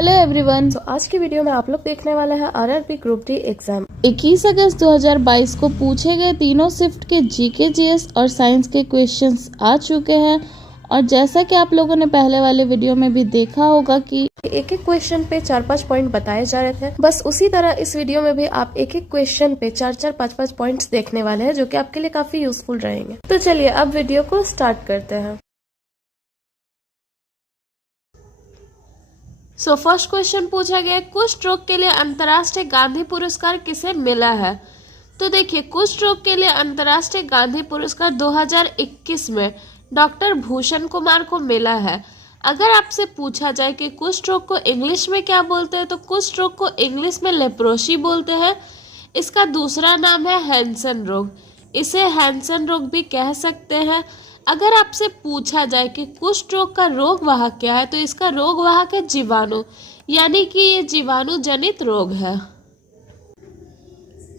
Hello everyone. आज की video में आप लोग देखने वाले हैं आरआरबी ग्रुप डी एग्जाम। 21 अगस्त 2022 को पूछे गए तीनों शिफ्ट के जीके, जीएस और साइंस के क्वेश्चंस आ चुके हैं। और जैसा कि आप लोगों ने पहले वाले वीडियो में भी देखा होगा कि एक एक क्वेश्चन पे 4-5 पॉइंट बताए जा रहे थे, बस उसी तरह इस वीडियो में भी आप एक एक क्वेश्चन पे 4-4, 5-5 पॉइंट्स देखने वाले हैं, जो कि आपके लिए काफी यूजफुल रहेंगे। तो चलिए अब वीडियो को स्टार्ट करते हैं। फर्स्ट क्वेश्चन पूछा गया, कुष्ठ रोग के लिए अंतर्राष्ट्रीय गांधी पुरस्कार किसे मिला है? तो देखिए, कुष्ठ रोग के लिए अंतर्राष्ट्रीय गांधी पुरस्कार 2021 में डॉक्टर भूषण कुमार को मिला है। अगर आपसे पूछा जाए कि कुष्ठ रोग को इंग्लिश में क्या बोलते हैं, तो कुष्ठ रोग को इंग्लिश में लेप्रोसी बोलते हैं। इसका दूसरा नाम है हैंसन रोग, इसे हैंसन रोग भी कह सकते हैं। अगर आपसे पूछा जाए कि कुष्ठ रोग का रोग वाहक क्या है, तो इसका रोग वाहक है जीवाणु, यानी कि ये जीवाणु जनित रोग है।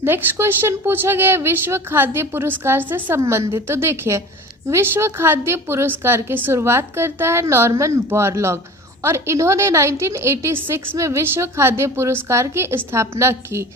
नेक्स्ट क्वेश्चन पूछा गया विश्व खाद्य पुरस्कार से संबंधित। तो देखिए, विश्व खाद्य पुरस्कार की शुरुआत करता है नॉर्मन बोरलॉग और इन्होंने 1986 में विश्व खाद्य पुरस्कार की स्थापना की।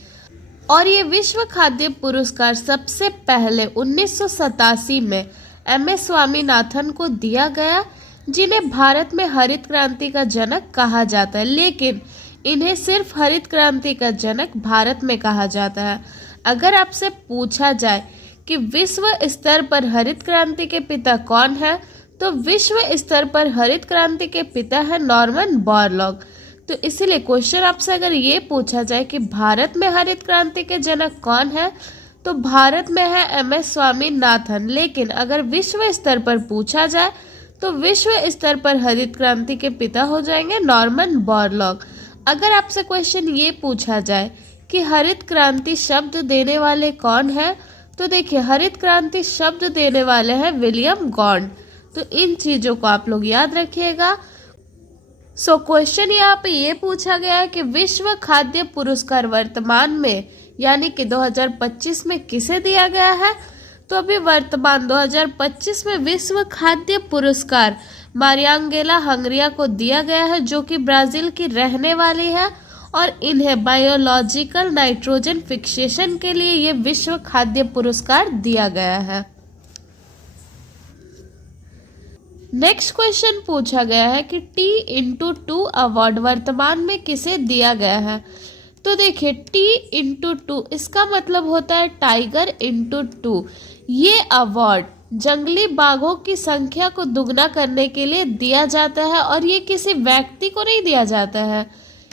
और ये विश्व खाद्य पुरस्कार सबसे पहले 1987 में एम.एस. स्वामीनाथन को दिया गया, जिन्हें भारत में हरित क्रांति का जनक कहा जाता है, लेकिन इन्हें सिर्फ हरित क्रांति का जनक भारत में कहा जाता है। अगर आपसे पूछा जाए कि विश्व स्तर पर हरित क्रांति के पिता कौन है, तो विश्व स्तर पर हरित क्रांति के पिता है नॉर्मन बोरलॉग। तो इसीलिए क्वेश्चन आपसे अगर ये पूछा जाए कि भारत में हरित क्रांति के जनक कौन है, तो भारत में है एम.एस. स्वामीनाथन। लेकिन अगर विश्व स्तर पर पूछा जाए तो विश्व स्तर पर हरित क्रांति के पिता हो जाएंगे नॉर्मन बोरलॉग। अगर आपसे क्वेश्चन ये पूछा जाए कि हरित क्रांति शब्द देने वाले कौन है, तो देखिए, हरित क्रांति शब्द देने वाले हैं विलियम गॉन्ड। तो इन चीजों को आप लोग याद रखिएगा। क्वेश्चन यहाँ पे ये पूछा गया है कि विश्व खाद्य पुरस्कार वर्तमान में यानी कि 2025 में किसे दिया गया है? तो अभी वर्तमान 2025 में विश्व खाद्य पुरस्कार मारियांगेला हंगरिया को दिया गया है, जो कि ब्राजील की रहने वाली है और इन्हें बायोलॉजिकल नाइट्रोजन फिक्सेशन के लिए ये विश्व खाद्य पुरस्कार दिया गया है। नेक्स्ट क्वेश्चन पूछा गया है कि T/2 अवार्ड वर्तमान में किसे दिया गया है? तो देखिए, T/2 इसका मतलब होता है टाइगर इंटू 2। ये अवार्ड जंगली बाघों की संख्या को दुगना करने के लिए दिया जाता है और ये किसी व्यक्ति को नहीं दिया जाता है,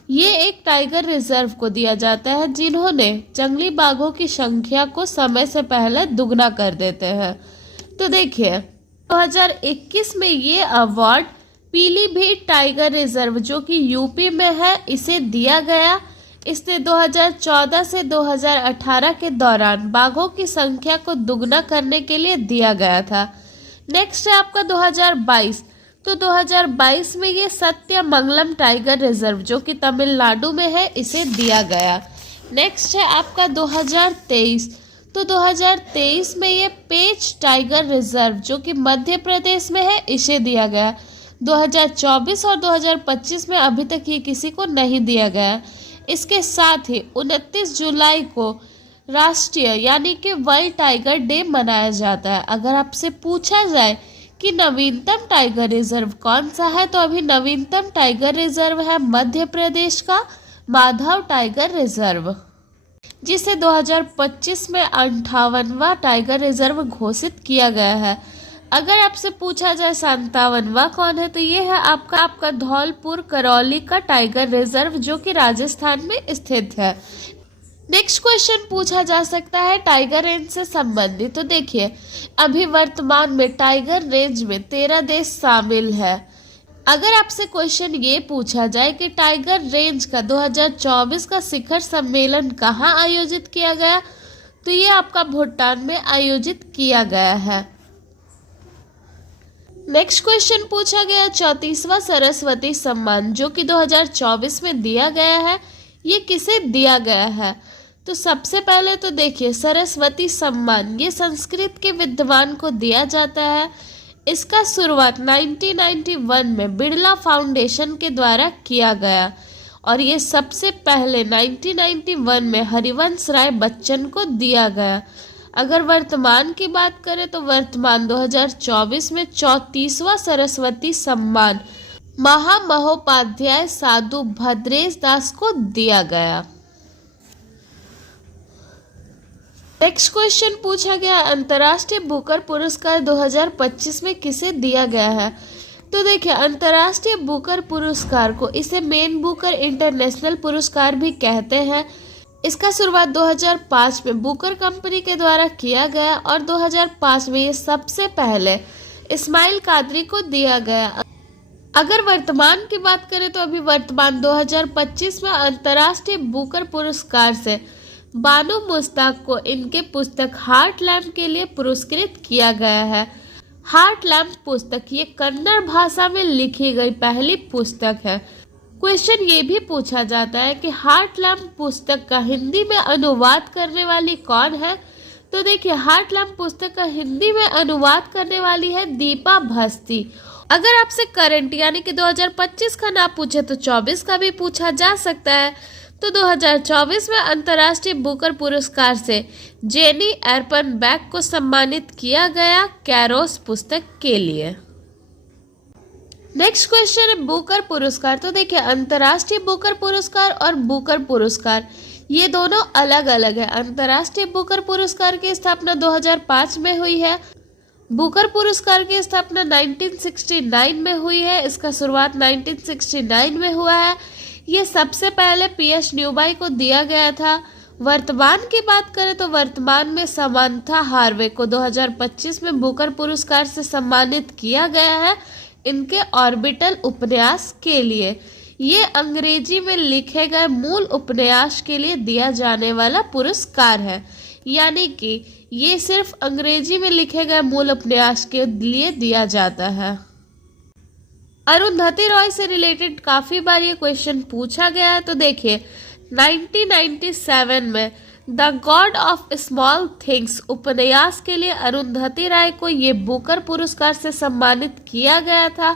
ये एक टाइगर रिजर्व को दिया जाता है, जिन्होंने जंगली बाघों की संख्या को समय से पहले दुगना कर देते हैं। तो देखिए, 2021 में ये अवार्ड पीलीभीत टाइगर रिजर्व, जो कि यूपी में है, इसे दिया गया। इसने 2014 से 2018 के दौरान बाघों की संख्या को दुगना करने के लिए दिया गया था। नेक्स्ट है आपका 2022। तो 2022 में ये सत्यमंगलम टाइगर रिजर्व, जो कि तमिलनाडु में है, इसे दिया गया। नेक्स्ट है आपका 2023। तो 2023 में ये पेंच टाइगर रिजर्व, जो कि मध्य प्रदेश में है, इसे दिया गया। 2024 और 2025 में अभी तक ये किसी को नहीं दिया गया। इसके साथ ही 29 जुलाई को राष्ट्रीय यानी कि वर्ल्ड टाइगर डे मनाया जाता है। अगर आपसे पूछा जाए कि नवीनतम टाइगर रिजर्व कौन सा है, तो अभी नवीनतम टाइगर रिजर्व है मध्य प्रदेश का माधव टाइगर रिजर्व, जिसे 2025 में 58वां टाइगर रिजर्व घोषित किया गया है। अगर आपसे पूछा जाए 57वां कौन है, तो ये है आपका धौलपुर करौली का टाइगर रिजर्व, जो कि राजस्थान में स्थित है। नेक्स्ट क्वेश्चन पूछा जा सकता है टाइगर रेंज से संबंधित। तो देखिए, अभी वर्तमान में टाइगर रेंज में 13 देश शामिल है। अगर आपसे क्वेश्चन ये पूछा जाए कि टाइगर रेंज का 2024 का शिखर सम्मेलन कहाँ आयोजित किया गया, तो ये आपका भूटान में आयोजित किया गया है। नेक्स्ट क्वेश्चन पूछा गया 34वां सरस्वती सम्मान, जो कि 2024 में दिया गया है, ये किसे दिया गया है? तो सबसे पहले तो देखिए, सरस्वती सम्मान ये संस्कृत के विद्वान को दिया जाता है। इसका शुरुआत 1991 में बिरला फाउंडेशन के द्वारा किया गया और ये सबसे पहले 1991 में हरिवंश राय बच्चन को दिया गया। अगर वर्तमान की बात करें तो वर्तमान 2024 में 34वां सरस्वती सम्मान महामहोपाध्याय साधु भद्रेश दास को दिया गया। नेक्स्ट क्वेश्चन पूछा गया, अंतर्राष्ट्रीय बुकर पुरस्कार 2025 में किसे दिया गया है? तो देखिए, अंतर्राष्ट्रीय बुकर पुरस्कार को इसे मेन बुकर इंटरनेशनल पुरस्कार भी कहते हैं। इसका शुरुआत 2005 में बुकर कंपनी के द्वारा किया गया और 2005 में ये सबसे पहले इस्माइल कादरी को दिया गया। अगर वर्तमान की बात करें तो अभी वर्तमान 2025 में अंतर्राष्ट्रीय बुकर पुरस्कार से बानो मुश्ताक को इनके पुस्तक हार्ट लैम्प के लिए पुरस्कृत किया गया है। हार्ट लैम्प पुस्तक ये कन्नड़ भाषा में लिखी गई पहली पुस्तक है। क्वेश्चन ये भी पूछा जाता है कि हार्ट लैम्प पुस्तक का हिंदी में अनुवाद करने वाली कौन है? तो देखिए, हार्ट लैम्प पुस्तक का हिंदी में अनुवाद करने वाली है दीपा भस्ती। अगर आपसे करंट यानी कि 2025 का ना पूछे तो 24 का भी पूछा जा सकता है। तो 2024 में अंतर्राष्ट्रीय बुकर पुरस्कार से जेनी एरपनबैक को सम्मानित किया गया कैरोस पुस्तक के लिए। नेक्स्ट क्वेश्चन है बुकर पुरस्कार। तो देखिए, अंतर्राष्ट्रीय बुकर पुरस्कार और बुकर पुरस्कार ये दोनों अलग अलग है। अंतर्राष्ट्रीय बुकर पुरस्कार की स्थापना 2005 में हुई है। बुकर पुरस्कार की स्थापना 1969 में हुई है। इसका शुरुआत 1969 में हुआ है। ये सबसे पहले पीएच न्यूबाई को दिया गया था। वर्तमान की बात करें तो वर्तमान में समांथा हार्वे को 2025 में बुकर पुरस्कार से सम्मानित किया गया है इनके ऑर्बिटल उपन्यास के लिए। ये अंग्रेजी में लिखे गए मूल उपन्यास के लिए दिया जाने वाला पुरस्कार है, यानी कि ये सिर्फ अंग्रेजी में लिखे गए मूल उपन्यास के लिए दिया जाता है। अरुंधति रॉय से रिलेटेड काफी बार ये क्वेश्चन पूछा गया है। तो देखिए, 1997 में the God of small things उपन्यास के लिए अरुंधति राय को ये बुकर पुरस्कार से सम्मानित किया गया था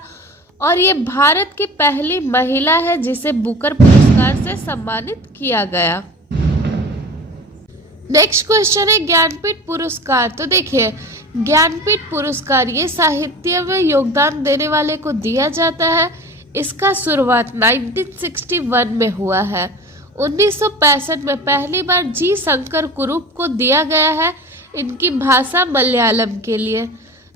और ये भारत की पहली महिला है जिसे बुकर पुरस्कार से सम्मानित किया गया। नेक्स्ट क्वेश्चन है ज्ञानपीठ पुरस्कार। तो देखिए, ज्ञानपीठ पुरस्कार ये साहित्य में योगदान देने वाले को दिया जाता है। इसका शुरुआत 1961 में हुआ है। 1965 में पहली बार जी शंकर कुरूप को दिया गया है इनकी भाषा मलयालम के लिए।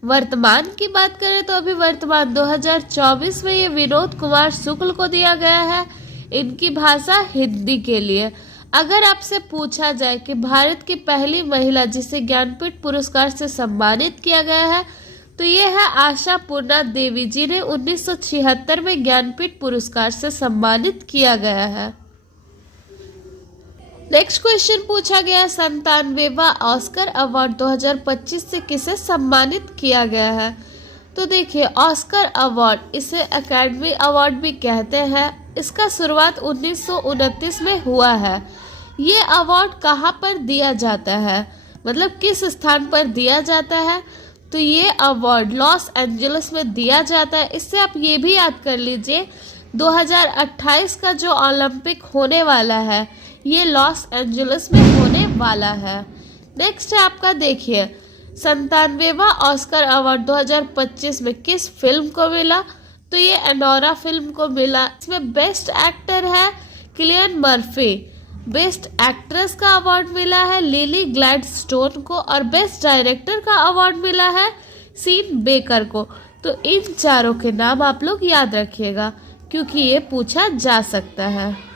वर्तमान की बात करें तो अभी वर्तमान 2024 में ये विनोद कुमार शुक्ल को दिया गया है इनकी भाषा हिंदी के लिए। अगर आपसे पूछा जाए कि भारत की पहली महिला जिसे ज्ञानपीठ पुरस्कार से सम्मानित किया गया है तो ये है आशा पूर्णा देवी, जिन्हें 1976 में ज्ञानपीठ पुरस्कार से सम्मानित किया गया है। नेक्स्ट क्वेश्चन पूछा गया 97वां ऑस्कर अवार्ड 2025 से किसे सम्मानित किया गया है? तो देखिए, ऑस्कर अवार्ड इसे एकेडमी अवार्ड भी कहते हैं। इसका शुरुआत 1929 में हुआ है। ये अवार्ड कहाँ पर दिया जाता है, मतलब किस स्थान पर दिया जाता है? तो ये अवार्ड लॉस एंजलिस में दिया जाता है। इससे आप ये भी याद कर लीजिए 2028 का जो ओलंपिक होने वाला है ये लॉस एंजलिस में होने वाला है। नेक्स्ट है आपका, देखिए 97वां ऑस्कर अवार्ड 2025 में किस फिल्म को मिला? तो ये एनोरा फिल्म को मिला। इसमें बेस्ट एक्टर है किलियन मर्फी, बेस्ट एक्ट्रेस का अवार्ड मिला है लिली ग्लैडस्टोन को और बेस्ट डायरेक्टर का अवार्ड मिला है सीन बेकर को। तो इन चारों के नाम आप लोग याद रखिएगा क्योंकि ये पूछा जा सकता है।